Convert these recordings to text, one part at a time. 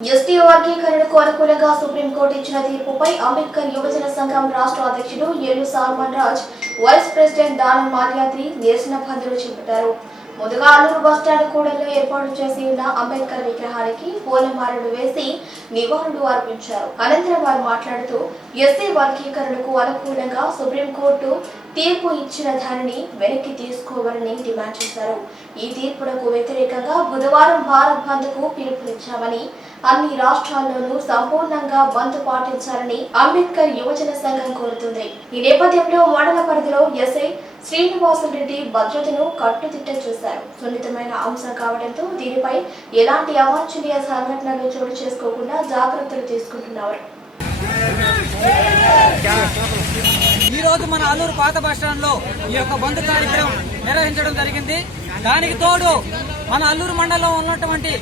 ST వర్గీకరణకు అనుకూలంగా supreme court ఇచ్చిన తీర్పుపై అంబేద్కర్ యువజన సంఘం రాష్ట్ర అధ్యక్షుడు ఎల్లు సాల్మన్ రాజ్ వైస్ ప్రెసిడెంట్ దానం మాల్యాద్రి నిరసన బంధులు చేపట్టారు. ముందుగా అల్లూరు బస్టాండ్ కూడలిలో ఏర్పాటు చేసి ఉన్న అంబేద్కర్ విగ్రహానికి పూలమాలలు వేసి నివాళులు అర్పించారు. అనంతరం వారు మాట్లాడుతూ ఎస్సీ వర్గీకరణకు అనుకూలంగా సుప్రీంకోర్టు తీర్పు ఇచ్చిన దానిని వెనక్కి తీసుకోవాలని డిమాండ్ చేశారు. ఈ తీర్పునకు వ్యతిరేకంగా బుధవారం భారత్ బంద్కు పిలుపునిచ్చామని అన్ని రాష్ట్రాల్లోనూ సంపూర్ణంగా బంద్ పాటించాలని అంబేద్కర్ యువజన సంఘం కోరుతుంది. ఈ నేపథ్యంలో మండల పరిధిలో ఎస్ఐ శ్రీనివాసులరెడ్డి భద్రతను కట్టుదిట్టం చేశారు. సున్నితమైన అంశం కావడంతో దీనిపై ఎలాంటి అవాంఛనీయ సంఘటనలు చోటు చేసుకోకుండా జాగ్రత్తలు తీసుకుంటున్నారు. ఈ రోజు మన అల్లూరు పాత బస్ స్టాండ్లో ఈ యొక్క బంద్ కార్యక్రమం నిర్వహించడం జరిగింది. దానికి తోడు మన అల్లూరు మండలంలో ఉన్నటువంటి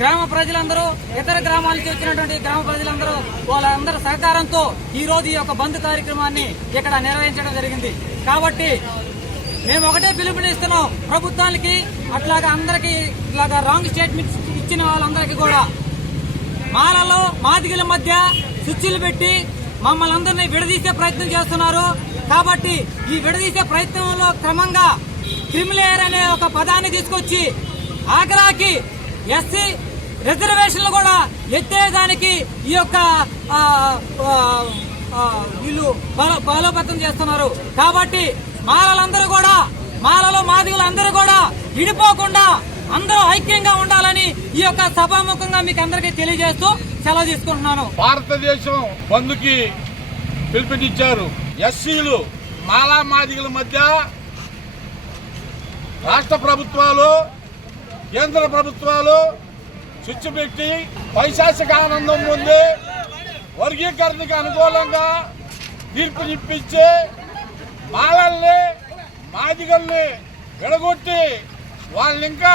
గ్రామ ప్రజలందరూ ఇతర గ్రామాల నుంచి వచ్చినటువంటి గ్రామ ప్రజలందరూ వాళ్ళందరి సహకారంతో ఈ రోజు ఈ యొక్క బంద్ కార్యక్రమాన్ని ఇక్కడ నిర్వహించడం జరిగింది. కాబట్టి మేము ఒకటే పిలుపునిస్తున్నాం ప్రభుత్వానికి అట్లాగా అందరికి ఇట్లాగా రాంగ్ స్టేట్మెంట్స్ ఇచ్చిన వాళ్ళందరికీ కూడా. మాలలో మాదిగల మధ్య స్విచ్లు పెట్టి మమ్మల్ని అందరినీ విడదీసే ప్రయత్నం చేస్తున్నారు. కాబట్టి ఈ విడదీసే ప్రయత్నంలో క్రమంగా క్రిమిలేయర్ అనే ఒక పదాన్ని తీసుకొచ్చి ఆగ్రాకి ఎస్సీ రిజర్వేషన్లు కూడా ఎత్తేదానికి ఈ యొక్క వీళ్ళు బలోపేతం చేస్తున్నారు. కాబట్టి మాలలందరూ కూడా మాలలో మాదిగులందరూ కూడా విడిపోకుండా అందరూ ఐక్యంగా ఉండాలని ఈ యొక్క సభాముఖంగా మీకు అందరికీ తెలియజేస్తూ సెలవు తీసుకుంటున్నాను. భారతదేశం బంధుకి పిలుపునిచ్చారు. ఎస్సీలు మాలా మాదిగుల మధ్య రాష్ట్ర ప్రభుత్వాలు కేంద్ర ప్రభుత్వాలు స్విచ్ పెట్టి పైశాసిక ఆనందం పొంది వర్గీకరణకు అనుకూలంగా తీర్పునిప్పించి మాలల్ని మాదిగల్ని విడగొట్టి వాళ్ళని ఇంకా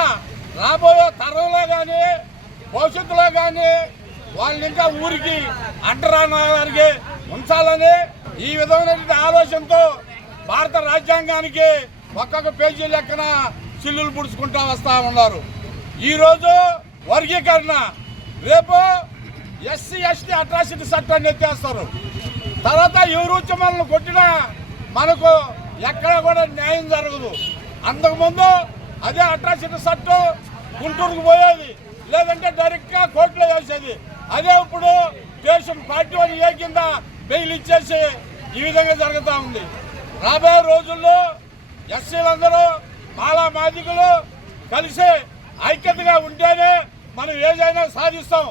రాబోయే తరంలో కానీ భవిష్యత్తులో కానీ వాళ్ళని ఇంకా ఊరికి అంటరానికి ఉంచాలని ఈ విధమైనటువంటి ఆలోచనతో భారత రాజ్యాంగానికి ఒక్కొక్క పేజీ లెక్కన చిల్లులు పుడుచుకుంటా వస్తా ఉన్నారు. ఈరోజు వర్గీకరణ. రేపు ఎస్సీ ఎస్టీ అట్రాసిటీ చట్టాన్ని ఎత్తేస్తారు. తర్వాత ఎవరు మనల్ని కొట్టినా మనకు ఎక్కడ కూడా న్యాయం జరగదు. అంతకుముందు అదే అట్రాసిటీ చట్టం గుంటూరుకు పోయేది. లేదంటే డైరెక్ట్గా కోర్టులో వేసేది. అదే ఇప్పుడు దేశం పార్టీ వాళ్ళు ఏ కింద బెయిల్ ఇచ్చేసి ఈ విధంగా జరుగుతూ ఉంది. రాబోయే రోజుల్లో ఎస్సీలందరూ మాలా మాదికులు కలిసి ఐక్యతగా ఉంటేనే మనం ఏదైనా సాధిస్తాం.